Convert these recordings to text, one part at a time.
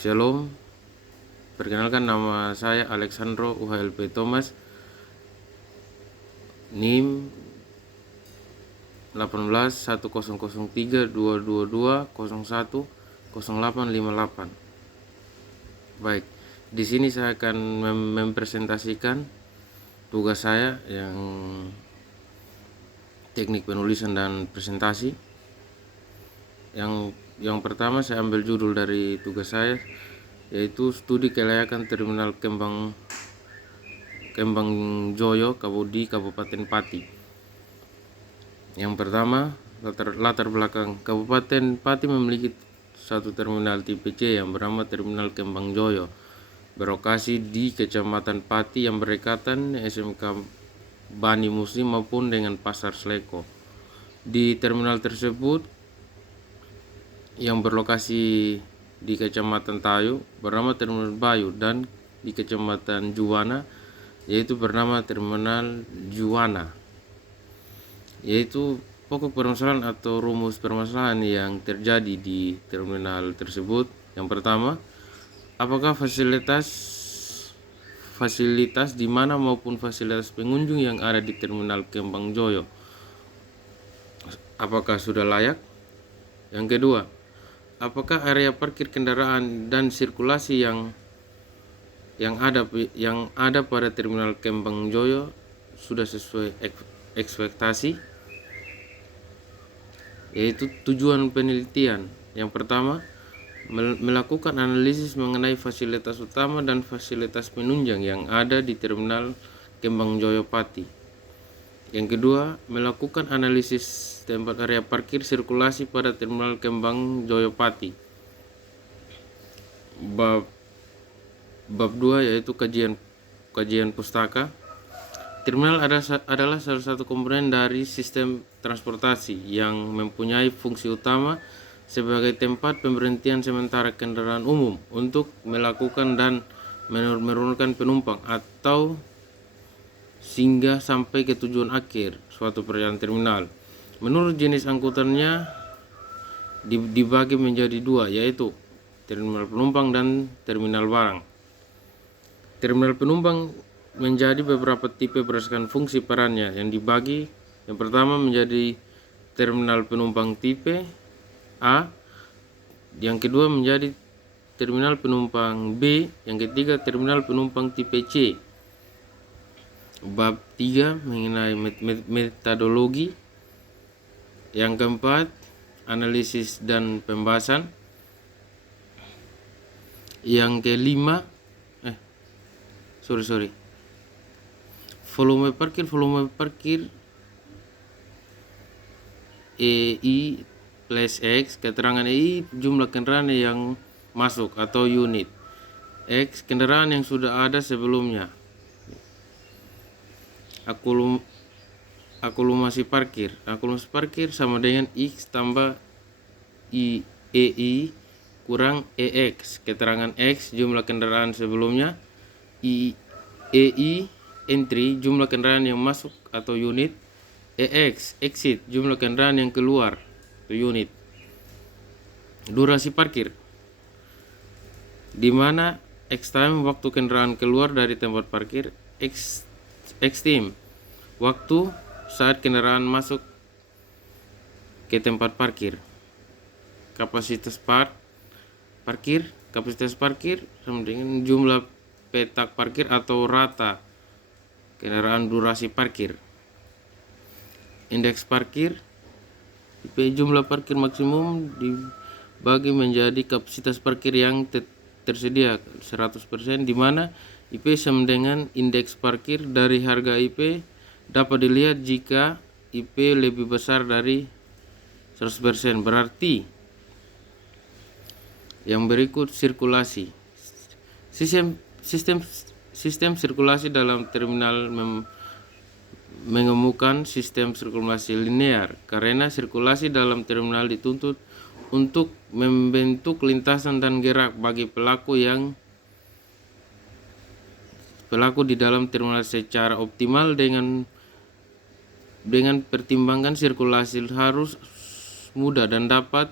Shalom, perkenalkan nama saya Alexandro UHLP Thomas, NIM 1810032220100858. Baik, di sini saya akan mempresentasikan tugas saya yang teknik penulisan dan presentasi. Yang pertama saya ambil judul dari tugas saya, yaitu studi kelayakan terminal Kembang Joyo di Kabupaten Pati. Yang pertama, latar belakang. Kabupaten Pati memiliki satu terminal tipe C yang bernama Terminal Kembang Joyo, berlokasi di Kecamatan Pati yang berdekatan SMK Bani Muslim maupun dengan Pasar Sleko. Di terminal tersebut yang berlokasi di Kecamatan Tayu bernama Terminal Bayu, dan di Kecamatan Juwana yaitu bernama Terminal Juwana. Yaitu pokok permasalahan atau rumus permasalahan yang terjadi di terminal tersebut. Yang pertama, apakah fasilitas di mana maupun fasilitas pengunjung yang ada di Terminal Kembang Joyo apakah sudah layak? Yang kedua, apakah area parkir kendaraan dan sirkulasi yang ada pada Terminal Kembang Joyo sudah sesuai ekspektasi? Yaitu tujuan penelitian. Yang pertama, melakukan analisis mengenai fasilitas utama dan fasilitas penunjang yang ada di Terminal Kembang Joyo Pati. Yang kedua, melakukan analisis tempat area parkir sirkulasi pada Terminal Kembang Joyo Pati. Bab 2 yaitu kajian pustaka. Terminal adalah salah satu komponen dari sistem transportasi yang mempunyai fungsi utama sebagai tempat pemberhentian sementara kendaraan umum untuk melakukan dan menurunkan penumpang atau singgah sampai ke tujuan akhir suatu perjalanan terminal. Menurut jenis angkutannya dibagi menjadi dua, yaitu terminal penumpang dan terminal barang. Terminal penumpang menjadi beberapa tipe berdasarkan fungsi perannya yang dibagi. Yang pertama menjadi terminal penumpang tipe A, yang kedua menjadi terminal penumpang B, yang ketiga terminal penumpang tipe C. Bab 3 mengenai metodologi. Yang keempat, analisis dan pembahasan. Yang kelima, volume parkir EI plus X. Keterangan EI jumlah kendaraan yang masuk atau unit. X kendaraan yang sudah ada sebelumnya. Akumulasi parkir sama dengan X tambah EI kurang EX. Keterangan X jumlah kendaraan sebelumnya, EI entry jumlah kendaraan yang masuk atau unit, EX exit jumlah kendaraan yang keluar atau unit. Durasi parkir, di mana X time waktu kendaraan keluar dari tempat parkir, X time waktu saat kendaraan masuk ke tempat parkir. Kapasitas parkir sama dengan jumlah petak parkir atau rata kendaraan durasi parkir. Indeks parkir, IP jumlah parkir maksimum dibagi menjadi kapasitas parkir yang tersedia 100%, di mana IP sama dengan indeks parkir dari harga IP dapat dilihat jika IP lebih besar dari 100%. Berarti yang berikut sirkulasi. Sistem sirkulasi dalam terminal mengemukakan sistem sirkulasi linear karena sirkulasi dalam terminal dituntut untuk membentuk lintasan dan gerak bagi pelaku di dalam terminal secara optimal. Dengan pertimbangan sirkulasi harus mudah dan dapat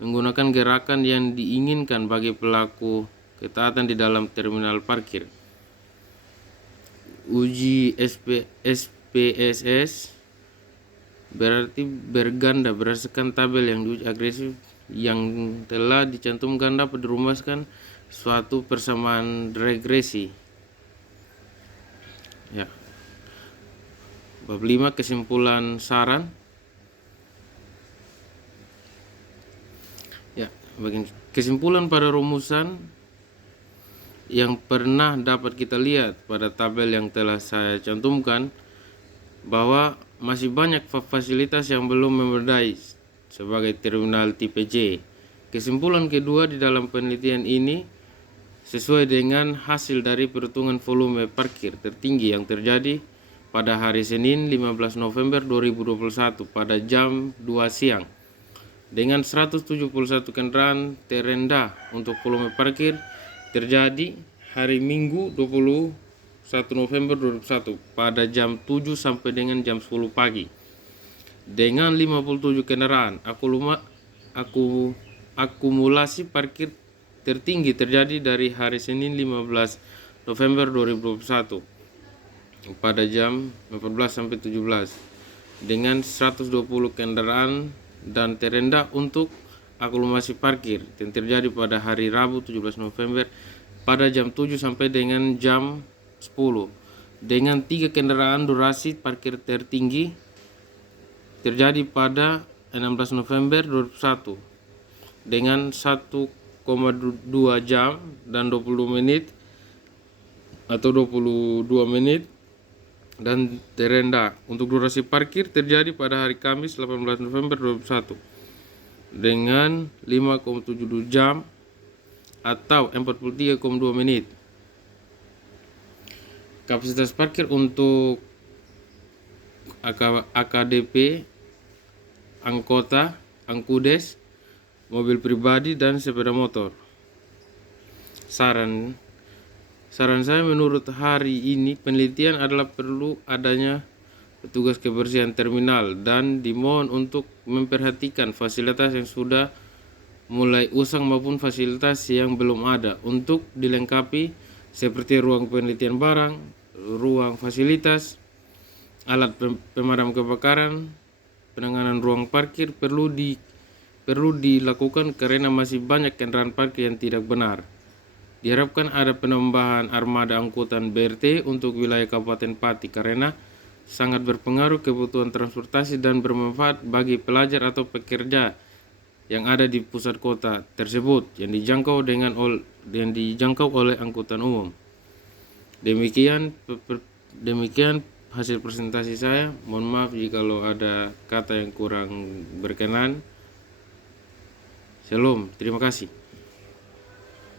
menggunakan gerakan yang diinginkan bagi pelaku ketaatan di dalam terminal parkir. Uji SPSS berarti berganda berdasarkan tabel yang diuji agresif yang telah dicantumkan dapat dirumuskan suatu persamaan regresi. Ya. Bab 5 kesimpulan saran. Ya, bagian kesimpulan pada rumusan yang pernah dapat kita lihat pada tabel yang telah saya cantumkan bahwa masih banyak fasilitas yang belum memadai sebagai terminal tipe J. Kesimpulan kedua di dalam penelitian ini sesuai dengan hasil dari perhitungan volume parkir tertinggi yang terjadi pada hari Senin 15 November 2021 pada jam 2 siang dengan 171 kendaraan terendah untuk volume parkir terjadi hari Minggu 21 November 2021 pada jam 7 sampai dengan jam 10 pagi dengan 57 kendaraan. Akumulasi parkir tertinggi terjadi dari hari Senin 15 November 2021 pada jam 14 sampai 17 dengan 120 kendaraan dan terendah untuk akumulasi parkir yang terjadi pada hari Rabu 17 November pada jam 7 sampai dengan jam 10 dengan 3 kendaraan durasi parkir tertinggi terjadi pada 16 November 2021 dengan 1,2 jam dan 20 menit atau 22 menit dan terendah untuk durasi parkir terjadi pada hari Kamis 18 November 2021 dengan 5,72 jam atau 43,2 menit. Kapasitas parkir untuk AKDP, angkota, angkudes, mobil pribadi dan sepeda motor. Saran saya menurut hari ini penelitian adalah perlu adanya petugas kebersihan terminal dan dimohon untuk memperhatikan fasilitas yang sudah mulai usang maupun fasilitas yang belum ada untuk dilengkapi seperti ruang penelitian barang, ruang fasilitas, alat pemadam kebakaran, penanganan ruang parkir perlu dilakukan karena masih banyak kendaraan parkir yang tidak benar. Diharapkan ada penambahan armada angkutan BRT untuk wilayah Kabupaten Pati karena sangat berpengaruh kebutuhan transportasi dan bermanfaat bagi pelajar atau pekerja yang ada di pusat kota tersebut yang dijangkau oleh angkutan umum. Demikian hasil presentasi saya. Mohon maaf jika ada kata yang kurang berkenan. Shalom, terima kasih.